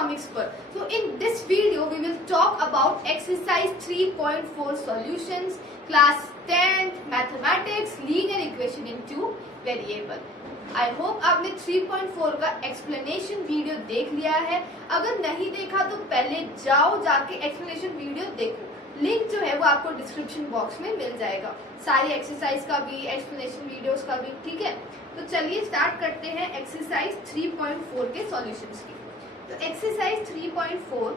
economics पर. So in this video we will talk about exercise 3.4 solutions, class 10th mathematics, linear equation in two variable. I hope आपने 3.4 का explanation video देख लिया है. अगर नहीं देखा तो पहले जाओ जाके explanation वीडियो देखो. लिंक जो है वो आपको डिस्क्रिप्शन बॉक्स में मिल जाएगा, सारी एक्सरसाइज का भी, एक्सप्लेनेशन वीडियोस का भी. ठीक है, तो चलिए स्टार्ट करते हैं एक्सरसाइज 3.4 के सॉल्यूशंस की. तो exercise 3.4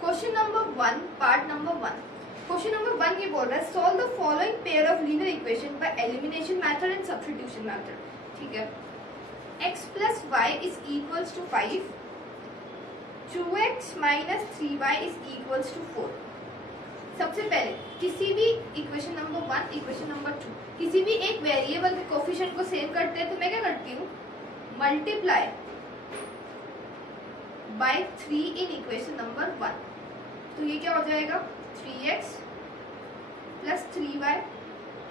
question number 1 part number 1. Question number 1 ये बोल रहा है solve the following pair of linear equation by elimination method and substitution method. ठीक है, x plus y is equals to 5, 2x minus 3y is equals to 4. सबसे पहले किसी भी इक्वेशन नंबर 1, इक्वेशन नंबर 2, किसी भी एक वेरिएबल के कोफिशिएंट को सेम करते हैं तो मैं क्या करती हूँ, multiply by 3 in equation number 1. तो ये क्या हो जाएगा, 3x plus 3y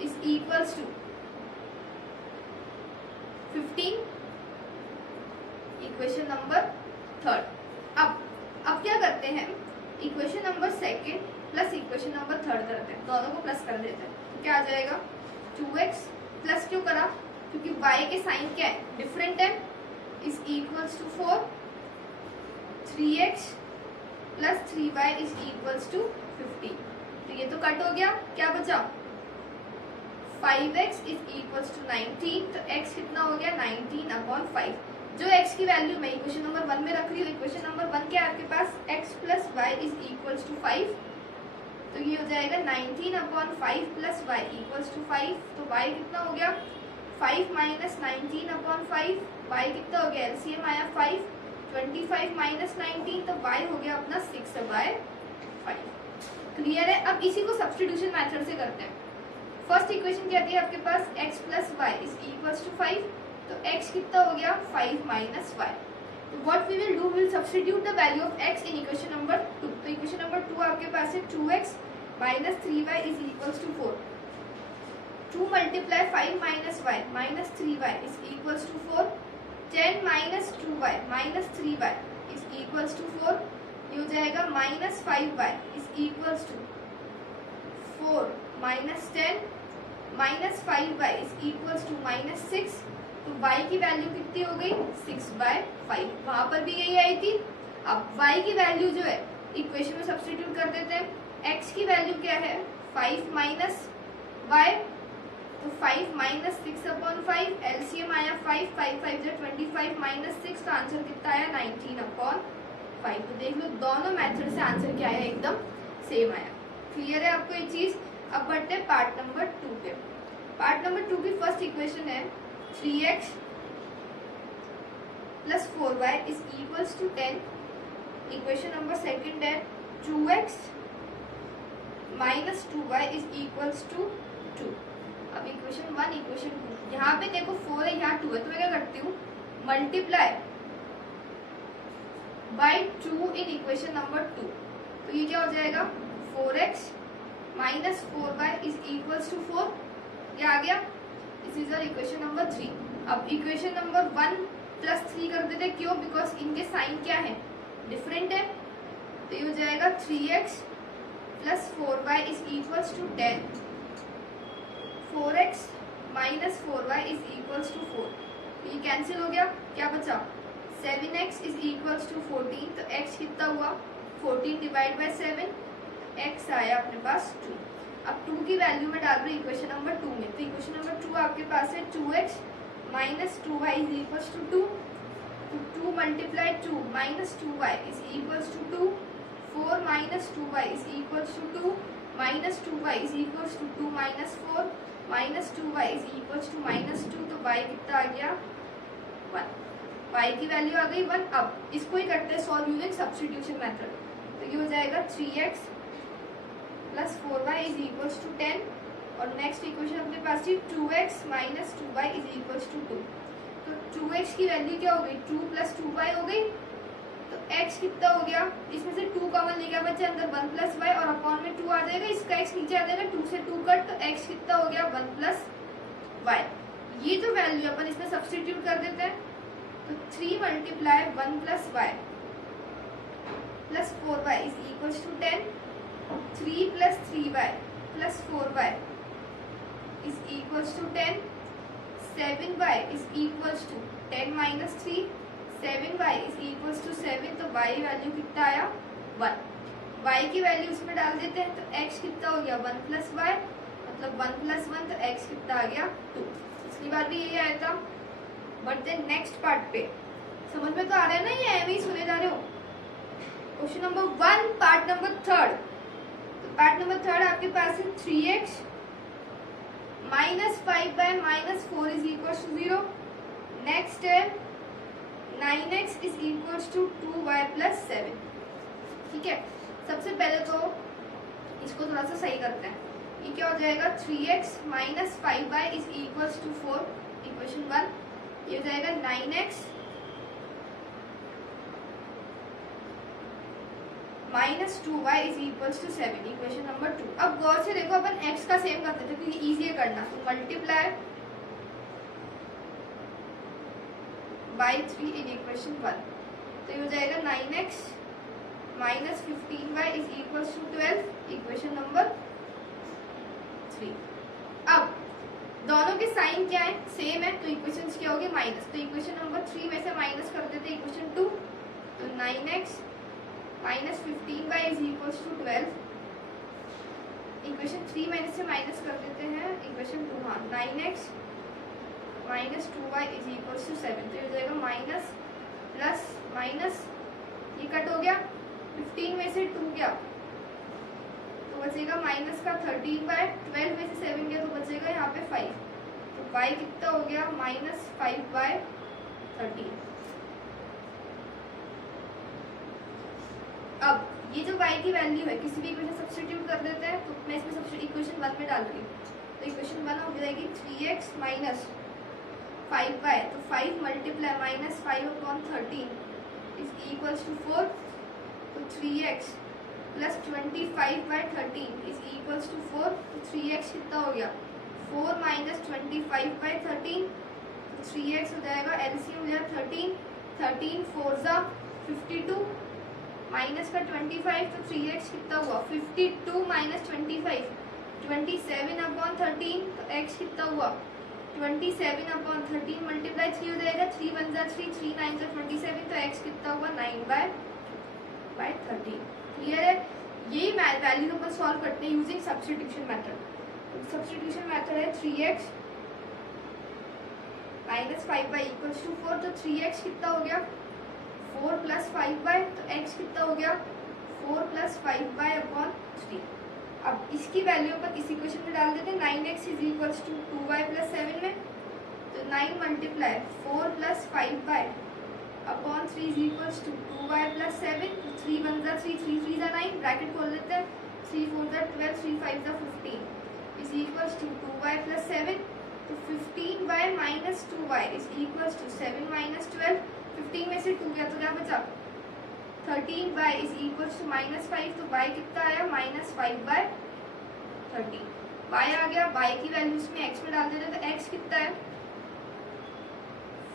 is equals to 15, equation number 3. अब क्या करते हैं, equation number 2 plus equation number 3 करते हैं, दोनों को प्लस कर देते हैं. तो क्या आ जाएगा, 2x प्लस क्यों करा, क्योंकि y के साइन क्या है, डिफरेंट है, is equals to 4, 3x plus 3y is equals to 15. तो ये तो कट हो गया, क्या बचा, 5x इज इक्वल्स टू 19. तो x कितना हो गया, 19/5. जो x की वैल्यू मैं इक्वेशन नंबर 1 में रख रही हूँ, इक्वेशन नंबर 1 क्या है आपके पास, x plus y is equals to 5. तो ये हो जाएगा 19/5 प्लस वाई इक्वल्स टू 5. तो y कितना हो गया, 5 माइनस 19/5. y कितना हो गया, एलसीएम आया 5, 25 माइनस 19, तो y हो गया अपना 6/5. क्लियर है. अब इसी को सब्स्टिट्यूशन मेथड से करते हैं. फर्स्ट इक्वेशन क्या दी है आपके पास, x plus y is equals to 5. तो x कितना हो गया, 5 माइनस वाई. तो what we will do, we will substitute the value of x in equation number 2. तो इक्वेशन नंबर 2 आपके पास है 2x minus 3y is equals to 4. 2 multiply 5 minus y minus 3y is equals to 4. 10 minus 2y minus 3y is equals to 4. ये हो जाएगा minus 5y is equals to 4 minus 10 minus 5y is equals to minus 6. तो y की value कितनी हो गई, 6/5. वहां पर भी यही आई थी. अब y की वैल्यू जो है इक्वेशन में सब्स्टिट्यूट कर देते हैं. x की वैल्यू क्या है, 5 माइनस y. तो 5 माइनस 6/5, एलसीएम आया 5, 5 5 जो 25 माइनस 6 का आंसर कितना आया, 19/5. तो देख लो दोनों मेथड से आंसर क्या आया, एकदम सेम आया. क्लियर है आपको ये चीज. अब बढ़ते हैं पार्ट नंबर 2 पे. पार्ट नंबर 2 की फर्स्ट इक्वेशन है 3x plus 4y is equals to 10. Equation number 2 है 2x minus 2y is equals to 2. अब इक्वेशन 1, इक्वेशन 2, यहाँ पे देखो 4 है, यहाँ 2 है, तो मैं क्या करती हूँ, मल्टीप्लाई बाय 2 इन इक्वेशन नंबर 2. तो ये क्या हो जाएगा, 4x minus 4y is equals to 4. ये आ गया. This is our equation number 3. अब इक्वेशन नंबर 1 प्लस 3 कर देते, क्यों, बिकॉज इनके साइन क्या है, डिफरेंट है. तो ये हो जाएगा 3x plus 4y is equals to 10. 4x minus 4y is equals to 4. तो ये कैंसिल हो गया, क्या बचा, 7x इज इक्वल्स टू 14. तो x कितना हुआ, 14 डिवाइड बाय 7, x आया अपने पास 2. अब 2 की वैल्यू में डाल रही इक्वेशन नंबर 2 में. तो इक्वेशन नंबर 2 आपके पास है 2x minus 2y is equals to 2. तो 2 multiply 2 minus 2y is equals to 2. 4 minus 2y is equals to 2. Minus 2y is equals to 2 minus 4 minus 2y is equals to minus 2. तो y कितना आ गया, 1. y की value आ गई 1. अब इसको ही करते हैं सॉल्व यूजिंग सब्स्टिट्यूशन मेथड. तो ये हो जाएगा 3x plus 4y is equals to 10. और नेक्स्ट इक्वेशन अपने पास थी 2x minus 2y is equals to 2. तो 2x की वैल्यू क्या हो गई, 2 प्लस 2y हो गई. तो x कितना हो गया, इसमें से 2 कॉमन ले गया बच्चे, अंदर 1 प्लस वाई और अपॉन में 2 आ जाएगा, इसका x नीचे आ जाएगा, 2 से 2 कट. तो x कितना हो गया, 1 प्लस वाई. ये जो वैल्यू अपन इसमें सब्स्टिट्यूट कर देते हैं, तो 3 multiply 1 plus y plus 4y is equal to 10, 3 plus 3y plus 4y is equal to 10, 7y is equal to 10 minus 3, 7y is equal to 7, तो y वैल्यू कितना आया 1। y की वैल्यू इसमें डाल देते हैं, तो x कितना हो गया 1 प्लस वाई, मतलब 1 प्लस 1, तो x कितना आ गया 2। पिछली बार भी यही आया था। बट देन नेक्स्ट पार्ट पे समझ में तो आ रहा है ना, ये एम ही सुने जा रहे हो। क्वेश्चन नंबर 1 पार्ट नंबर 3, तो पार्ट नंबर 3 आपके पास है 3x minus 5y minus 4 is equal to 0। Next है 9x is equal to 2y plus 7। ठीक है, सबसे पहले तो इसको थोड़ा सा सही करते हैं। ये क्या हो जाएगा 3x minus 5y is equal to 4, equation 1। ये हो जाएगा 9x minus 2y is equal to 7, equation number 2। अब गौर से देखो, अपन x का सेम करते थे क्योंकि इजी है करना, तो मल्टीप्लाई बाई 3 इन इक्वेशन 1, तो ये हो जाएगा 9x minus 15y is equal to 12, equation number 3। अब दोनों के साइन क्या है, सेम है, तो इक्वेशन क्या होगी माइनस, तो इक्वेशन नंबर 3 में से माइनस कर देते इक्वेशन 2, तो 9x minus 15y is equal to 12, equation 3 में से माइनस कर देते हैं इक्वेशन 2, हाँ 9x minus 2y is equal to 7, तो ये हो जाएगा माइनस प्लस माइनस, ये कट हो गया, 15 में से 2 गया तो बचेगा माइनस का 13/12 में से 7 गया तो बचेगा यहाँ पे 5, तो y कितना हो गया माइनस 5/13। अब ये जो y की वैल्यू है किसी भी इक्वेशन सब्स्टिट्यूट कर देते हैं, तो मैं इसमें सबसे इक्वेशन 1 में डाल रही हूँ, तो इक्वेशन 1 हो जाएगी 3x माइनस 5y, तो 5 multiply minus 5/13 is equal to 4, तो 3x plus 25/13 is equal to 4, तो 3x कितना हो गया 4 माइनस 25/13, तो 3x हो जाएगा एलसीएम हो जाएगा 13, 13 4 जा 52 माइनस का 25, तो 3x कितना हुआ 52 माइनस 25 27/13, तो x कितना हुआ 27/13 मल्टीप्लाई 3 हो जाएगा, 3 1 जा 3, 3 9 जा 27, तो x कितना हुआ 9/13। क्लियर है। यही वैल्यू अपन सॉल्व करते हैं using substitution method. Substitution method है 3x minus 5y equals to 4, तो 3x कितना हो गया 4 प्लस 5y, तो x कितना हो गया 4 प्लस 5y अपॉन 3। अब इसकी वैल्यू अपन इस इक्वेशन में डाल देते हैं, 9x is equals to 2y plus 7 में, तो 9 multiply 4 plus 5y upon 3 is equals to 2y plus 7, तो 3 1 जा 3, 3 3 जा 9, ब्रैकेट खोल देते हैं, 3 4 जा 12, 3 5 जा 15 is equals to 2y plus 7, तो 15y minus 2y is equals to 7 minus 12, 15 में से 2 गया तो क्या बचा 13y is equals to minus 5, तो y कितना आया माइनस 5/13। y आ गया, y की वैल्यू इसमें x में डाल देते, तो x कितना है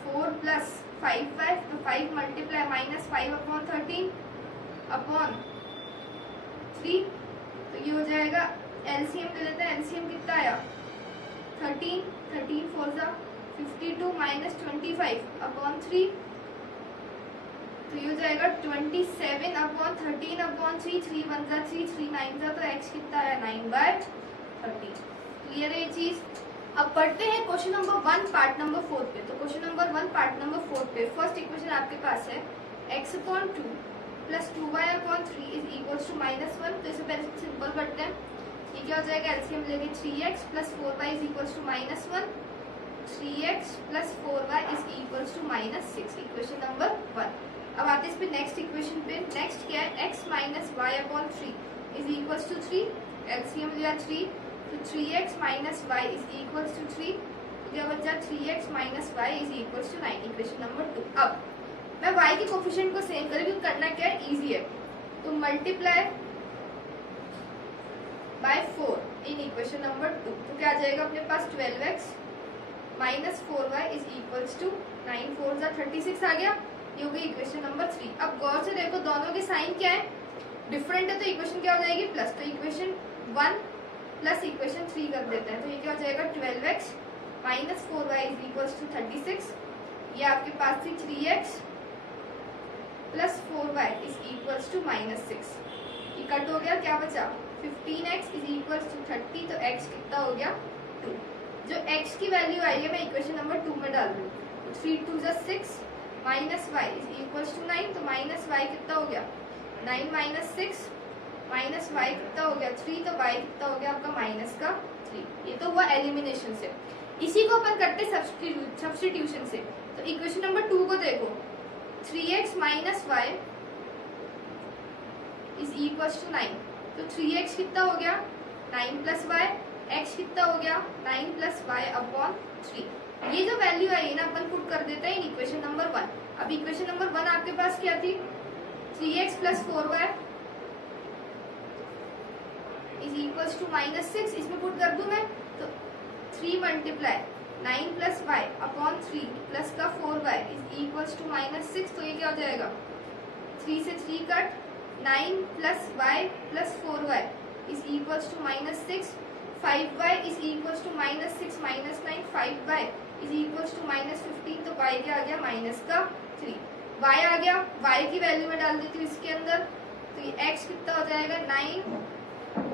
4 प्लस 5y, तो 5 मल्टीप्लाई माइनस 5/13 अपॉन 3, तो ये हो जाएगा एलसीएम ले लेते हैं, एलसीएम कितना आया 13, 13 4 जा 52 माइनस 25 अपॉन 3, तो ये हो जाएगा 27/13/3, 3 1 जा 3, 3 9 जा, तो x कितना आया 9/13। क्लियर है ये चीज। अब पढ़ते हैं क्वेश्चन नंबर 1 पार्ट नंबर 4 पे। तो क्वेश्चन नंबर 1 पार्ट नंबर 4 पे फर्स्ट इक्वेशन आपके पास है x/2 plus 2y/3 is equals to -1। तो इसे पहले सिंपल करते हैं, ये क्या हो जाएगा एलसीएम लेंगे 3x plus 4y is equals to -1, 3x plus 4y is equals to -6, equation number 1। अब आते हैं इस पे नेक्स्ट इक्वेशन पे। नेक्स्ट क्या है x minus y/3 is equals to 3, LCM लिया 3, तो 3x minus y is equals to 3, तो क्या बचा 3x minus y is equals to 9, equation number 2। अब मैं y के कोफिशिएंट को सेम करेंगे, करना क्या है इजी है, तो multiply by 4 in equation number 2, तो क्या आ जाएगा अपने पास 12x minus 4y is equals to 9 4 जा 36 आ गया। ये हो गई इक्वेशन नंबर 3। अब गौर से देखो दोनों के साइन क्या है, डिफरेंट है, तो इक्वेशन क्या हो जाएगी प्लस, तो इक्वेशन 1 प्लस इक्वेशन 3 कर देते हैं, तो ये क्या हो जाएगा 12x minus 4y is equals to 36। ये आपके पास थी 3x plus 4y is equals to minus 6। ये कट हो गया, क्या बचा 15x इज इक्वल्स टू 30, तो x कितना हो गया 2। जो x की वैल्यू आई है मैं इक्वेशन नंबर 2 में डाल दूँ, 3 2 जा 6 minus y is equals to 9, तो माइनस y कितना हो गया 9 माइनस 6 माइनस y कितना हो गया 3, तो y कितना हो गया आपका माइनस का 3। ये तो हुआ एलिमिनेशन से। इसी को अपन करते सब्स्टिट्यूशन से। तो इक्वेशन नंबर 2 को देखो, 3x minus y is equals to 9, तो 3x कितना हो गया 9 प्लस y, x कितना हो गया 9 प्लस y अपॉन 3। ये जो वैल्यू आई है ना अपन पुट कर देते हैं इन इक्वेशन नंबर 1। अब इक्वेशन नंबर 1 आपके पास क्या थी 3x plus 4y is equals to minus 6, इसमें पुट कर दूं मैं, तो 3 multiply 9 plus y upon 3 plus का 4y is equals to minus 6, तो ये क्या हो जाएगा 3 से 3 cut, 9 plus y plus 4y is equals to minus 6, 5y is equals to minus 6 minus 9, 5y is equals to minus 15, तो y क्या आ गया माइनस का 3। y आ गया, y की वैल्यू में डाल देती हूँ इसके अंदर, तो ये x कितना हो जाएगा 9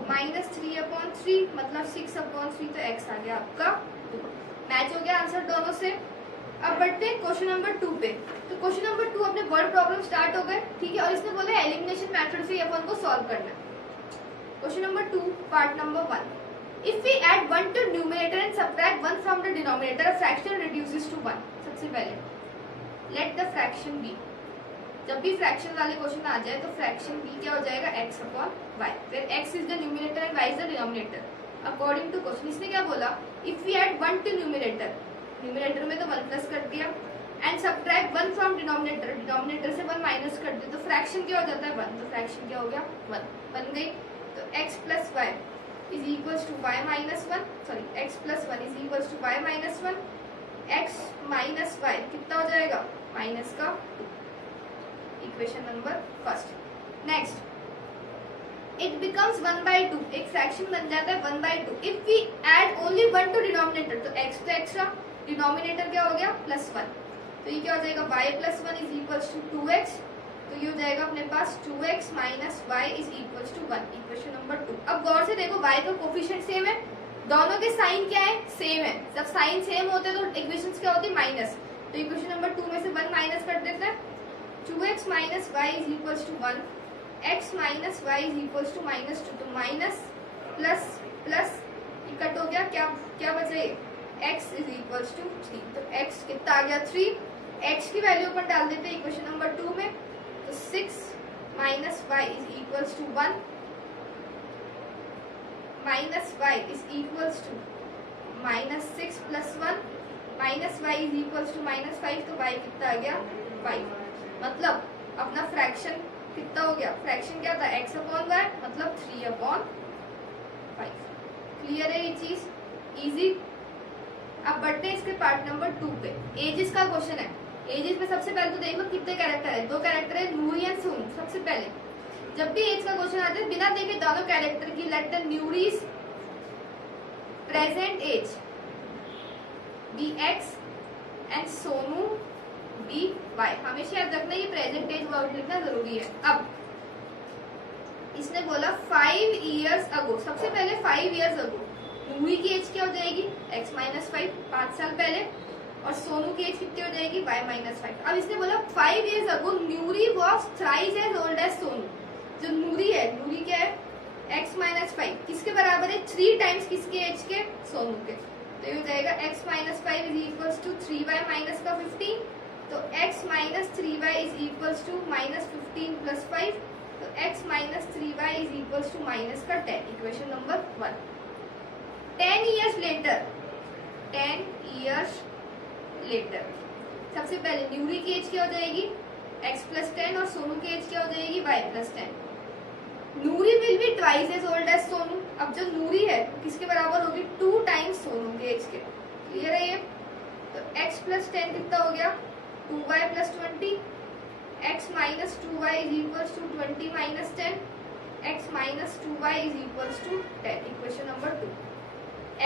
माइनस 3 अपॉन 3 मतलब 6 अपॉन 3, तो x आ गया आपका 2। मैच हो गया आंसर दोनों से। अब बढ़ते हैं क्वेश्चन नंबर 2 पे। तो क्वेश्चन नंबर 2 अपने वर्ड प्रॉब्लम स्टार्ट हो गए, ठीक है, और इसने बोला एलिमिनेशन मेथड से अपन को सॉल्व करना है। Question number 2 part number 1, if we add 1 to numerator and subtract 1 from the denominator, a fraction reduces to 1। सबसे पहले let the fraction be, जब भी फ्रैक्शन वाले क्वेश्चन आ जाए तो फ्रैक्शन b क्या हो जाएगा x upon y, where x is the numerator and y is the denominator according to question। इसने क्या बोला if we add 1 to numerator, numerator में तो 1 प्लस कर दिया, and subtract 1 from denominator, denominator से 1 माइनस कर दिया, तो फ्रैक्शन क्या हो जाता है 1, तो फ्रैक्शन क्या हो गया 1 बन गई। तो x plus y is equals to y minus 1, sorry x plus 1 is equals to y minus 1, x minus y कितना हो जाएगा माइनस का 2। Equation number first. Next it becomes 1/2, एक फ्रैक्शन बन जाता है 1/2 if we add only 1 to denominator, तो x तो एक्स्ट्रा, डिनोमिनेटर क्या हो गया प्लस 1, तो ये क्या हो जाएगा y plus 1 is equals to 2x, तो ये हो जाएगा अपने पास 2x minus y is equals to 1। Equation number 2। अब गौर से देखो y का कोफिशिएंट सेम है, दोनों के साइन क्या है सेम है, जब साइन सेम होते हैं तो इक्वेशंस क्या होती है माइनस, तो इक्वेशन नंबर 2 में से 1 माइनस कर देते हैं, 2x minus y is equals to 1, x minus y is equals to minus 2, तो माइनस प्लस प्लस कट हो गया, क्या क्या बचा ये x इज इक्वल्स टू 3, तो x कितना आ गया 3, x की वैल्यू अपन डाल देते हैं इक्वेशन नंबर 2 में, तो 6 minus y is equals to 1 minus y is equals to minus 6 plus 1 minus y is equals to minus 5, तो y कितना आ गया 5, मतलब अपना फ्रैक्शन कितना हो गया, फ्रैक्शन क्या था x अपॉन y मतलब 3 अपॉन 5। क्लियर है ये चीज, इजी। अब बढ़ते हैं इसके पार्ट नंबर 2 पे। एजेस का क्वेश्चन है, एजेस में सबसे पहले तो देखो कितने कैरेक्टर है, 2 कैरेक्टर है नूरी एंड सोनू। सबसे पहले जब भी एज का क्वेश्चन आता है बिना देखे दोनों कैरेक्टर की let the Nuri's present age be x and Sonu be y, हमेशा याद रखना ये प्रेजेंट एज वर्ड लिखना जरूरी है। अब इसने बोला 5 इयर्स अगो, सबसे पहले 5 इयर्स अगो नूरी की एज क्या हो जाएगी x माइनस 5 साल पहले, और सोनू की एज कितनी हो जाएगी y माइनस 5। अब इसने बोला 5 years ago Nuri was thrice as old as Sonu. जो नूरी है, नूरी क्या है x माइनस 5 किसके बराबर है 3 टाइम्स किसके एज के सोनू के, तो ये हो जाएगा x minus 5 is equals to 3y minus का 15, तो x minus 3y is equals to minus 15 plus 5, तो x minus 3y is equals to minus का 10। Equation number 1। 10 years later, 10 years later सबसे पहले न्यूरी की एज क्या हो जाएगी x प्लस 10 और सोनू की एज क्या हो जाएगी y plus 10। Noori will be twice as old as Sonu. अब जो नूरी है किसके बराबर होगी 2 टाइम्स सोनू के एज के। क्लियर है ये। तो x प्लस 10 कितना हो गया 2y plus 20, x minus 2y is equals to 20 minus 10, x minus 2y is equals to 10। Equation number 2।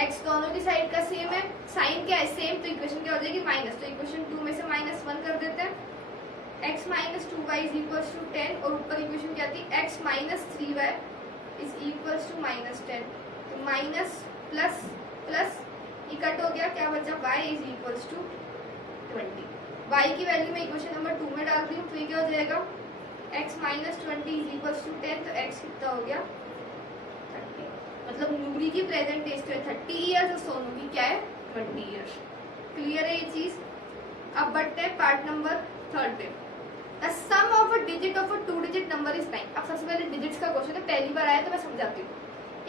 x दोनों की साइड का सेम है, साइन क्या है सेम, तो इक्वेशन क्या हो जाएगी माइनस, तो इक्वेशन 2 में से -1 कर देते हैं। x minus 2y is equals to 10 और ऊपर इक्वेशन क्या थी x minus 3y is equals to -10, तो माइनस प्लस प्लस इकट हो गया, क्या बचा y is equals to 20। y की वैल्यू मैं इक्वेशन नंबर 2 में डाल रही हूँ, तो ये क्या हो जाएगा x minus 20 is equals to 10, तो x कितना हो गया 30। मतलब नूरी की प्रेजेंट एज तो है 30 ईयर्स और सोनू की क्या है 20 ईयर्स। क्लियर है ये चीज। अब बढ़ते हैं पार्ट नंबर 3 पे। The sum of a digit of a 2 digit number is 9। अब सबसे पहले डिजिट्स का क्वेश्चन है, पहली बार आया तो मैं समझाती हूँ।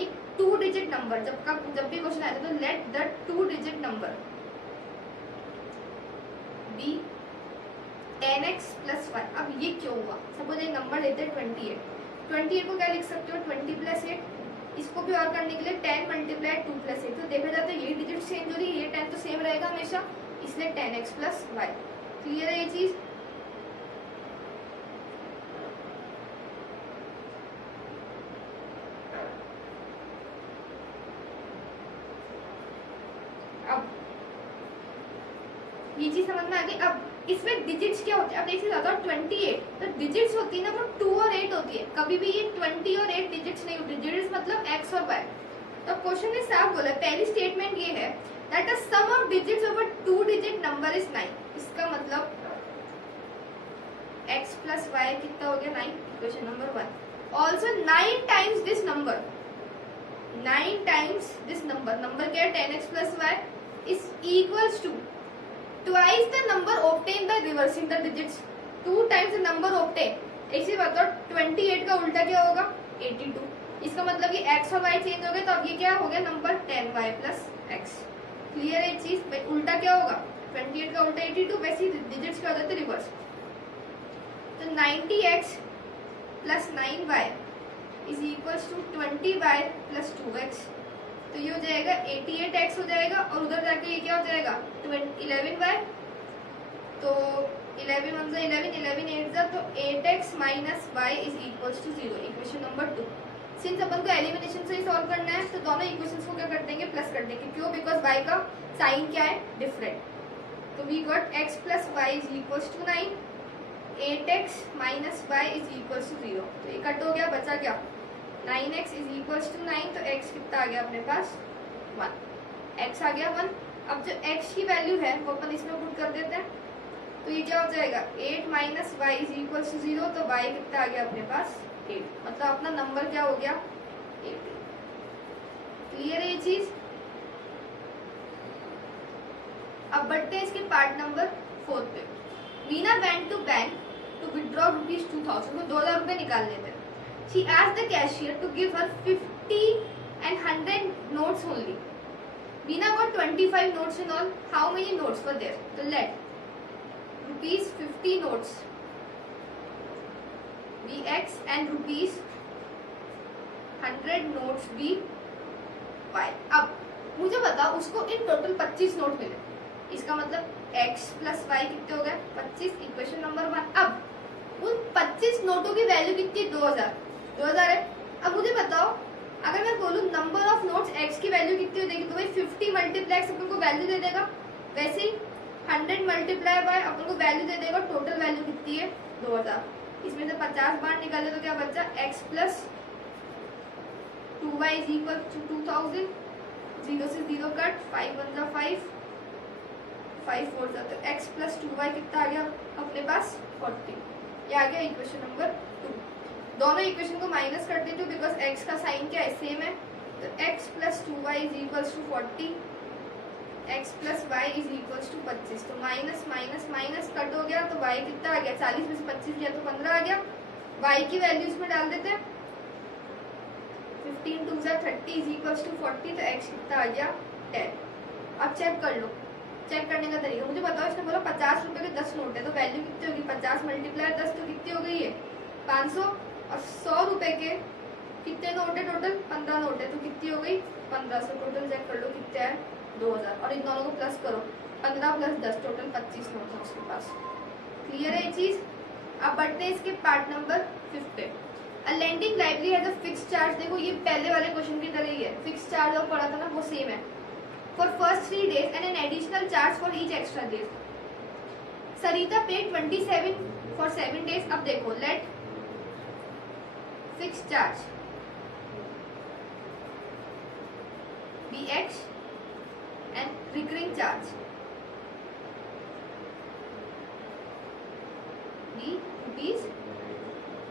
एक 2 डिजिट नंबर जब भी क्वेश्चन आया तो let the 2 digit number be 10x plus 1। अब ये क्यों हुआ, सपोज एक नंबर लेते हैं 28, 28 को क्या लिख सकते हो 20 प्लस 8, इसको भी और करने के लिए 10 मल्टीप्लाई 2 प्लस 8, तो देखा जाता है ये डिजिट चेंज हो रही है, ये 10 तो सेम रहेगा हमेशा, इसलिए 10x प्लस y। क्लियर है ये चीज। अब ये चीज समझ में आ गई। अब इसमें डिजिट्स क्या होते हैं, अब देखिए जाता 28 तो डिजिट्स होती है ना वो 2 और 8 होती है, कभी भी ये 20 और 8 डिजिट्स नहीं होती। डिजिट्स मतलब x और y। तो क्वेश्चन ने साफ बोला, पहली स्टेटमेंट ये है that the sum of digits of a 2 digit number is 9। इसका मतलब x प्लस y कितना हो गया 9, equation number 1। Also 9 times this number, 9 times this number, number क्या है 10x plus y is equals to twice the number obtained by reversing the digits, 2 times the number obtained। ऐसे बताओ 28 का उल्टा क्या होगा 82, इसका मतलब कि x और y चेंज हो गए, तो अब ये क्या हो गया number 10y plus x। Clear है ये चीज। उल्टा क्या होगा 28 का उल्टा 82, वैसे ही डिजिट्स क्या हो जाते रिवर्स। तो 90x plus 9y is equals to 20y plus 2x, तो ये हो जाएगा 88x हो जाएगा, और उधर जाके ये क्या हो जाएगा 11y, तो 11 1 जा 11, 11 8 जा, तो 8x minus y is equals to 0। Equation number 2। Since अपन को एलिमिनेशन से ही सॉल्व करना है, तो दोनों इक्वेशंस को क्या कर देंगे प्लस कर देंगे, क्यों, बिकॉज y का साइन क्या है डिफरेंट। तो we got x plus y is equals to 9, 8x minus y is equals to 0, तो ये कट हो गया, बचा क्या 9x इज इक्वल्स टू 9, तो x कितना आ गया अपने पास 1, x आ गया 1। अब जो x की वैल्यू है वो अपन इसमें पुट कर देते हैं, तो ये क्या हो जाएगा 8 minus y is equals to 0, तो y कितना आ गया अपने पास 8, मतलब अपना नंबर क्या हो गया 8। क्लियर है ये चीज। अब बढ़ते हैं इसके पार्ट नंबर 4 पे। Veena went to bank to withdraw ₹2000, वो 2000 रुपए निकालने थे। She asked the cashier to give her 50 and 100 notes only. Veena got 25 notes in all. How many notes were there? So let ₹50 notes be X and ₹100 notes be Y. अब मुझे बताओ उसको in total 25 note मिले, इसका मतलब x plus y कितने हो गए 25, इक्वेशन नंबर 1। अब उन 25 नोटों की वैल्यू कितनी 2000 है। अब मुझे बताओ अगर मैं बोलूँ नंबर ऑफ नोट्स x की वैल्यू कितनी हो जाएगी, तो भाई 50 मल्टीप्लाई अपन को वैल्यू दे देगा, वैसे ही 100 मल्टीप्लाई बाय अपन को वैल्यू दे देगा, टोटल वैल्यू कितनी है 2000। इसमें से 50 बार निकाले तो क्या बचा x plus 2y is equal to 2000, 0 से 0 कट, 5 1 जा 5, 5 4 जा, तो x प्लस 2y कितना आ गया अपने पास 40। ये आ गया इक्वेशन नंबर 2। दोनों इक्वेशन को माइनस कर देते हो बिकॉज x का साइन क्या है सेम है, तो x plus 2y is equals to 40, x plus y is equals to 25, तो माइनस माइनस माइनस कट हो गया, तो y कितना आ गया 40 में से 25 गया तो 15 आ गया। y की वैल्यू इसमें डाल देते हैं, 15 2 जा 30 इज इक्वल्स टू 40, तो x कितना आ गया 10। अब चेक कर लो, चेक करने का तरीका मुझे बताओ। इसने बोला 50 रुपए के 10 नोट है, तो वैल्यू कितनी होगी 50 मल्टीप्लाई 10, तो कितनी हो गई है 500, और 100 रुपए के कितने नोट है टोटल 15 नोट है, तो कितनी हो गई 1500। टोटल चेक कर लो कितने है 2000 और इन दोनों को प्लस करो 15 + 10 टोटल 25 नोट है उसके पास। क्लियर है ये चीज। अब बढ़ते हैं इसके पार्ट नंबर 5 पे। A lending library has a fixed charge. देखो ये पहले वाले क्वेश्चन की तरह ही है, फिक्स्ड चार्ज जो पढ़ा था ना वो सेम है। For first 3 days and an additional charge for each extra days. Sarita paid 27 for 7 days। अब देखो let fixed charge be x and recurring charge be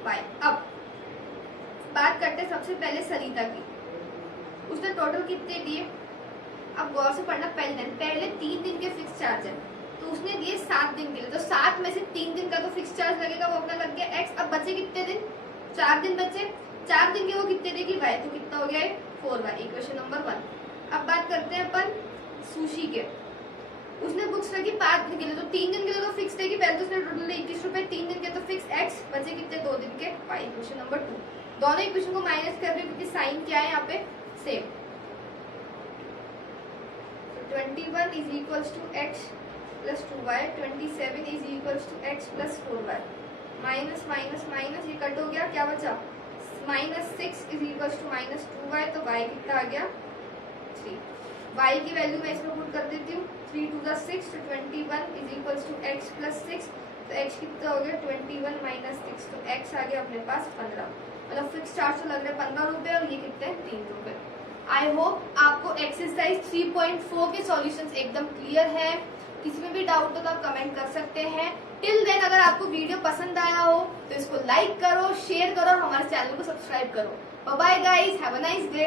₹5। अब बात करते हैं सबसे पहले सरिता की। उसने टोटल कितने दिए, अब गौर से पढ़ना। पहले 3 दिन के फिक्स चार्ज है तो उसने दिए 7 दिन के लिए, तो 7 में से 3 दिन का तो फिक्स चार्ज लगेगा, वो अपना लग गया x। अब बचे कितने दिन, 4 दिन बचे। 4 दिन के वो कितने देगी y, तो कितना हो गया 4y। Equation number 1। अब बात करते हैं अपन सुशी के। उसने बुक्स रखी 5 दिन के लिए, तो 3 दिन के लिए तो फिक्स देगी। पहले तो उसने टोटल 21 रुपए, 3 दिन के तो फिक्स x, बचे कितने 2 दिन के y। Equation number 2। दोनों इक्वेशन को माइनस कर रहे हैं क्योंकि साइन क्या है यहाँ पे same. 21 is equals to x plus 2y, 27 is equals to x plus 4y। Minus minus minus ये कट हो गया, क्या बचा -6 is equals to -2y, तो y कितना आ गया 3। y की वैल्यू मैं इसमें पुट कर देती हूँ, 3 to the 6 तो 21 is equals to x plus 6, तो x कितना हो गया 21 - 6, तो x आ गया अपने पास 15। मतलब फिक्स चार्ज तो लग रहा है 15 रुपए और ये कितने हैं 3 रुपए। आई होप आपको एक्सरसाइज 3.4 के सॉल्यूशंस एकदम क्लियर है। किसी में भी डाउट हो तो आप कमेंट कर सकते हैं। टिल देन अगर आपको वीडियो पसंद आया हो तो इसको लाइक करो, शेयर करो और हमारे चैनल को सब्सक्राइब करो। Bye bye guys, have a nice day.